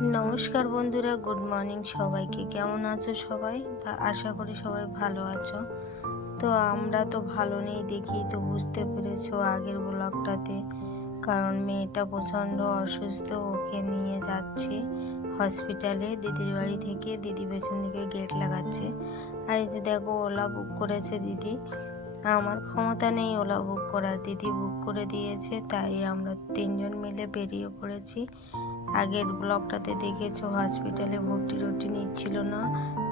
নমস্কার বন্ধুরা good morning সবাইকে। কেমন আছো সবাই? বা আশা করি সবাই ভালো আছো। তো আমরা তো ভালো নেই দেখি, তো বুঝতে পেরেছ আগের ব্লগটাতে কারণ মেয়েটা প্রচণ্ড অসুস্থ, ওকে নিয়ে যাচ্ছে হসপিটালে দিদির বাড়ি থেকে, দিদি পেছন দিকে গেট লাগাচ্ছে। আর এই দেখো, ওলা বুক করেছে দিদি। আমার ক্ষমতা নেই ওলা বুক করার। দিদি বুক করে দিয়েছে, তাই আমরা তিনজন মিলে বেরিয়ে পড়েছি। আগের ব্লগটাতে দেখেছ হসপিটালে ভর্তি রুটি নিচ্ছিল না।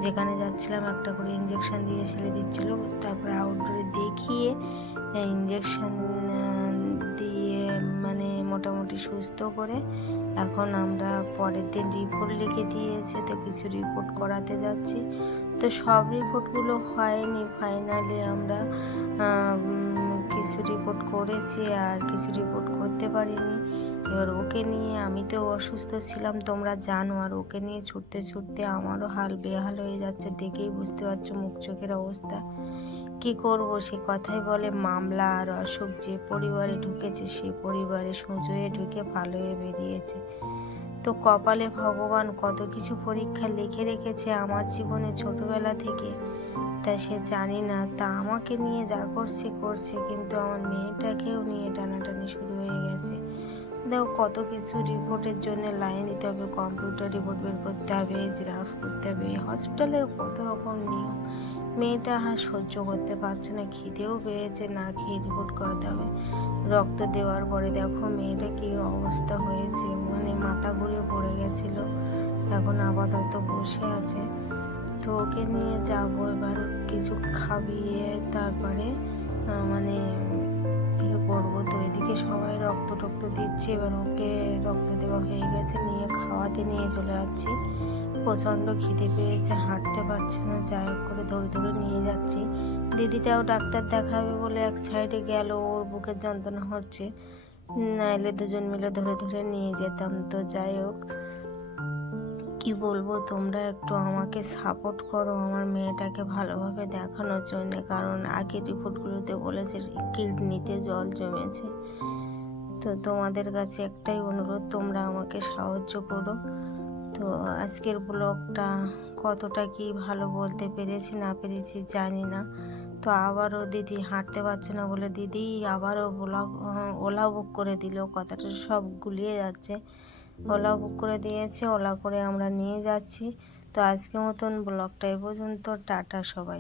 যেখানে যাচ্ছিলাম একটা করে ইঞ্জেকশন দিয়ে সেরে দিচ্ছিল। তারপরে আউটডোরে দেখিয়ে ইঞ্জেকশন দিয়ে মানে মোটামুটি সুস্থ করে এখন আমরা পরের দিন রিপোর্ট লিখে দিয়েছে, তো কিছু রিপোর্ট করাতে যাচ্ছি। তো সব রিপোর্টগুলো হয়নি। ফাইনালি আমরা কিছু রিপোর্ট করেছি আর কিছু রিপোর্ট করতে পারিনি। এবার ওকে নিয়ে আমি তো অসুস্থ ছিলাম, তোমরা জানো। আর ওকে নিয়ে ছুটতে ছুটতে আমারও হাল বেহাল হয়ে যাচ্ছে, দেখেই বুঝতে পারছ মুখ চোখের অবস্থা। কি করব? সে কথাই বলে, মামলা আর অসুখ, যে পরিবারে ঢুকেছে, সে পরিবারে সুজয়ে ঢুকে ভালো হয়ে বেরিয়েছে। তো কপালে ভগবান কত কিছু পরীক্ষা লিখে রেখেছে আমার জীবনে ছোটবেলা থেকে। তা সে জানি না, তা আমাকে নিয়ে যা করছে করছে, কিন্তু আমার মেয়েটাকেও নিয়ে টানাটানি শুরু হয়ে গেছে। দেখো কত কিছু রিপোর্টের জন্য লাইন দিতে হবে, কম্পিউটার রিপোর্ট বের করতে হবে, জেরক্স করতে হবে, হসপিটালের কত রকম নিয়ম। মেয়েটা আর সহ্য করতে পারছে না, খিদেও পেয়েছে, না খেয়ে রিপোর্ট করাতে হবে। রক্ত দেওয়ার পরে দেখো মেয়েটা কি অবস্থা হয়েছে মানে মাথা ঘুরে পড়ে গেছিল, এখন আপাতত বসে আছে। তো ওকে নিয়ে যাব এবার, কিছু খাবিয়ে তারপরে মানে সবাই রক্ত টক্ত দিচ্ছে, এবার ওকে রক্ত দেওয়া হয়ে গেছে, নিয়ে খাওয়াতে নিয়ে চলে যাচ্ছি। প্রচণ্ড খিদে পেয়েছে, হাঁটতে পারছে না, যাই হোক করে ধরে ধরে নিয়ে যাচ্ছি। দিদিটাও ডাক্তার দেখাবে বলে এক সাইডে গেল, ওর বুকের যন্ত্রণা হচ্ছে। নাইলে দুজন মিলে ধরে ধরে নিয়ে যেতাম, তো যাই হোক। কি বলব? তোমরা একটু আমাকে সাপোর্ট করো, আমার মেয়েটাকে ভালোভাবে দেখানোর জন্য। কারণ আগের রিপোর্টগুলোতে বলেছে কিডনিতে জল জমেছে। তো তোমাদের কাছে একটাই অনুরোধ, তোমরা আমাকে সাহায্য করো। তো আজকের ব্লগটা কতটা কি ভালো বলতে পেরেছি, না পেরেছি জানি না। তো আবারও দিদি হাঁটতে পারছে না বলে দিদি আবারও ওলা ওলা বুক করে দিল। কথাটা সব গুলিয়ে যাচ্ছে। ওলা বুক করে দিয়েছে, ওলা করে আমরা নিয়ে যাচ্ছি। তো আজকের মতন ব্লগটা এ পর্যন্ত। টাটা সবাই।